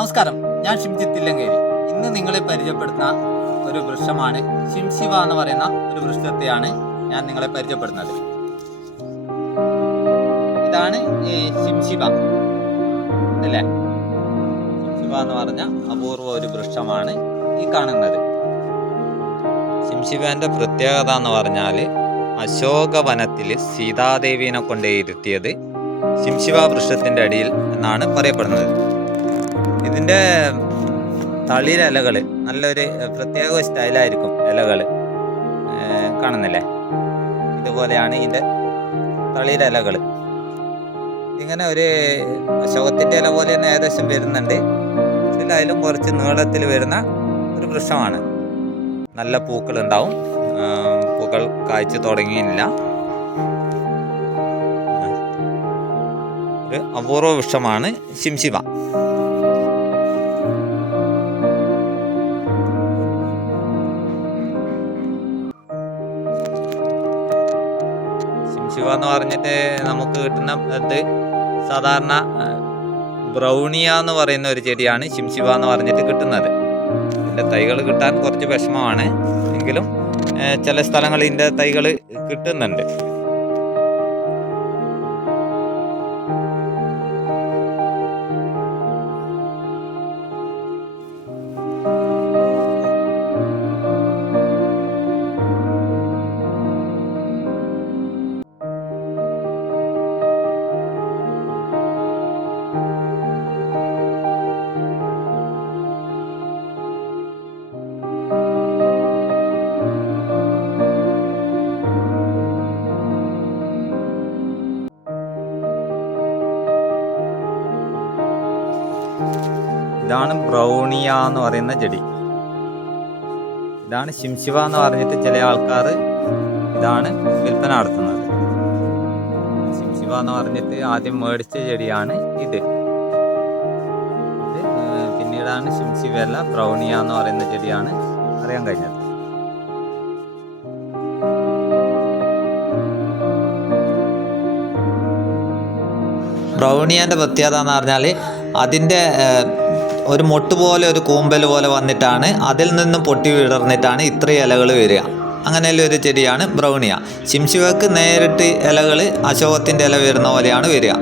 നമസ്കാരം, ഞാൻ ഷിംജിത്ത് തില്ലങ്കേരി. ഇന്ന് നിങ്ങളെ പരിചയപ്പെടുത്തുന്ന ഒരു വൃക്ഷമാണ് ശിംശിവ എന്ന് പറയുന്ന ഒരു വൃക്ഷത്തെയാണ് ഞാൻ നിങ്ങളെ പരിചയപ്പെടുന്നത്. ഇതാണ് ശിംശിവ അല്ലേ? ശിംശിവ എന്ന് പറഞ്ഞ അപൂർവ ഒരു വൃക്ഷമാണ് ഈ കാണുന്നത്. ശിംശിവന്റെ പ്രത്യേകത എന്ന് പറഞ്ഞാൽ അശോകവനത്തിൽ സീതാദേവീനെ കൊണ്ടേയിരുത്തിയത് ശിംശിവ വൃക്ഷത്തിന്റെ അടിയിൽ എന്നാണ് പറയപ്പെടുന്നത്. ഇതിൻ്റെ തളിരിലകൾ നല്ലൊരു പ്രത്യേക സ്റ്റൈലായിരിക്കും. ഇലകൾ കാണുന്നില്ലേ? ഇതുപോലെയാണ് ഇതിൻ്റെ തളിരിലകൾ. ഇങ്ങനെ ഒരു അശോകത്തിൻ്റെ ഇല പോലെ തന്നെ ഏകദേശം വരുന്നുണ്ട്. അതിലും കുറച്ച് നീളത്തിൽ വരുന്ന ഒരു വൃക്ഷമാണ്. നല്ല പൂക്കളുണ്ടാവും. പൂക്കൾ കായ്ച്ചു തുടങ്ങിയില്ല. ഒരു അപൂർവ വൃക്ഷമാണ് ശിംശിവ. ശിംശിവ എന്ന് പറഞ്ഞിട്ട് നമുക്ക് കിട്ടുന്ന ഇത് സാധാരണ ബ്രൗണിയ എന്ന് പറയുന്ന ഒരു ചെടിയാണ് ശിംശിവ എന്ന് പറഞ്ഞിട്ട് കിട്ടുന്നത്. ഇതിൻ്റെ തൈകൾ കിട്ടാൻ കുറച്ച് വിഷമമാണ്, എങ്കിലും ചില സ്ഥലങ്ങളിൽ ഇതിൻ്റെ തൈകൾ കിട്ടുന്നുണ്ട്. ഇതാണ് ബ്രൗണിയ എന്ന് പറയുന്ന ചെടി. ഇതാണ് ശിംശിവ എന്ന് പറഞ്ഞിട്ട് ചില ആൾക്കാർ ഇതാണ് വിൽപ്പന നടത്തുന്നത്. ശിംശിവ എന്ന് പറഞ്ഞിട്ട് ആദ്യം മേടിച്ച ചെടിയാണ് ഇത്. പിന്നീടാണ് ശിംശിവല്ല ബ്രൗണിയ എന്ന് പറയുന്ന ചെടിയാണ് അറിയാൻ കഴിഞ്ഞത്. ബ്രൗണിയൻ്റെ പ്രത്യേകത എന്ന് പറഞ്ഞാൽ അതിൻ്റെ ഒരു മൊട്ട് പോലെ ഒരു കൂമ്പൽ പോലെ വന്നിട്ടാണ് അതിൽ നിന്നും പൊട്ടി വിടർന്നിട്ടാണ് ഇത്രയും ഇലകൾ വരിക. അങ്ങനെയുള്ള ഒരു ചെടിയാണ് ബ്രൗണിയ. ശിംശിവക്ക് നേരിട്ട് ഇലകൾ അശോകത്തിൻ്റെ ഇല വരുന്ന പോലെയാണ് വരിക.